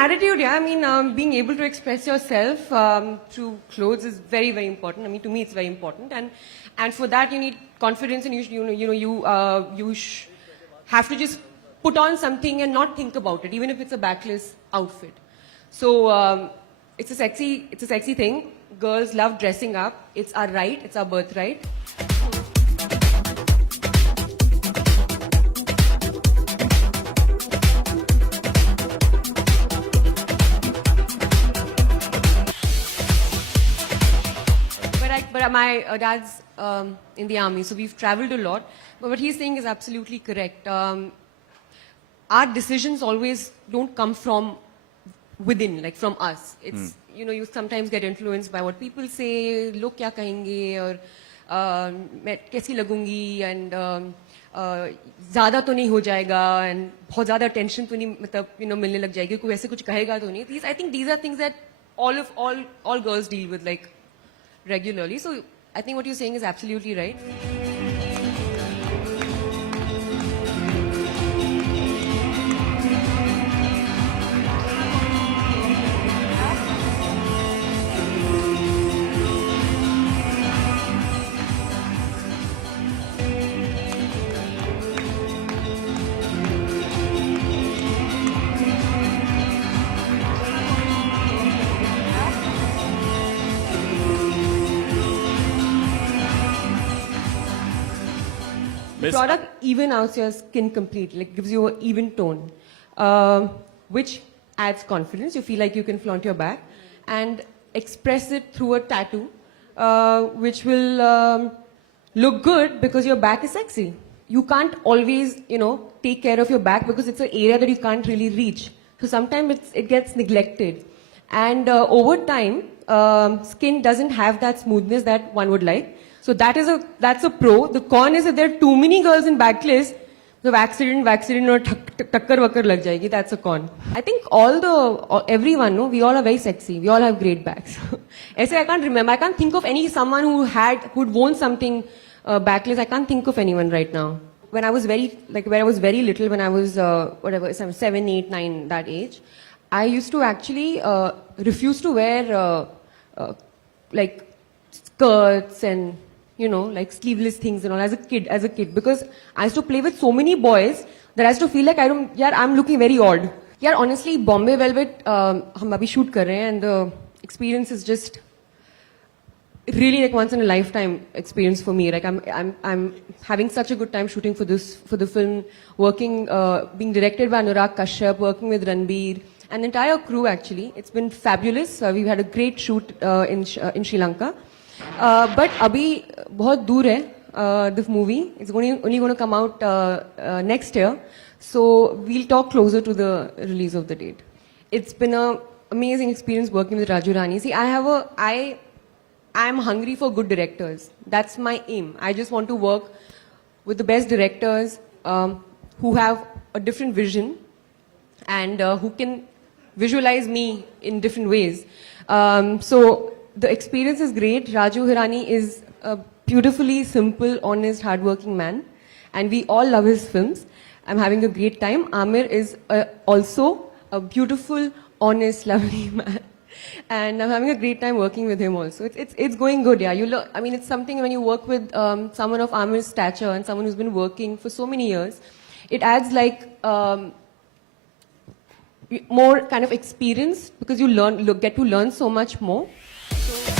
attitude, yeah. I mean, being able to express yourself through clothes is very, very important. I mean, to me, it's very important, and for that, you need confidence, and you have to just put on something and not think about it, even if it's a backless outfit. So it's a sexy thing. Girls love dressing up. It's our right. It's our birthright. But my dad's in the army, so we've traveled a lot. But what he's saying is absolutely correct. Our decisions always don't come from within, like from us. It's, you sometimes get influenced by what people say, log kya kahenge, or मैं कैसी लगूंगी, and ज़्यादा तो नहीं हो जाएगा, and बहुत ज़्यादा attention तो नहीं मतलब मिलने लग जाएगी, कोई ऐसे कुछ कहेगा तो नहीं. I think these are things that all girls deal with like regularly. So I think what you're saying is absolutely right. Product even outs your skin completely, like gives you an even tone, which adds confidence. You feel like you can flaunt your back and express it through a tattoo, which will look good because your back is sexy. You can't always, take care of your back because it's an area that you can't really reach. So sometimes it gets neglected. And over time, skin doesn't have that smoothness that one would like. So that's a pro. The con is that there are too many girls in backless. The accident or takkar lag jayegi. That's a con. I think everyone, we all are very sexy. We all have great backs. I can't remember. I can't think of someone who'd worn something backless. I can't think of anyone right now. When I was very little, when I was 7, 8, 9, that age, I used to actually refuse to wear skirts and like sleeveless things and all as a kid, because I used to play with so many boys that I used to feel like I'm looking very odd. Yeah, honestly, Bombay Velvet, hum abhi shoot kar rahe hain, and the experience is just really like once in a lifetime experience for me. Like I'm having such a good time shooting for the film, working, being directed by Anurag Kashyap, working with Ranbir, and the entire crew actually. It's been fabulous. We've had a great shoot in Sri Lanka. But abhi bahut dur hai, the movie. It's only going to come out next year. So we'll talk closer to the release of the date. It's been an amazing experience working with Raju Rani. See, I'm hungry for good directors. That's my aim. I just want to work with the best directors who have a different vision and who can visualize me in different ways. So the experience is great. Raju Hirani is a beautifully simple, honest, hardworking man, and we all love his films. I'm having a great time. Amir is also a beautiful, honest, lovely man, and I'm having a great time working with him also. It's going good, yeah. I mean, it's something when you work with someone of Amir's stature and someone who's been working for so many years, it adds like more kind of experience because you get to learn so much more. So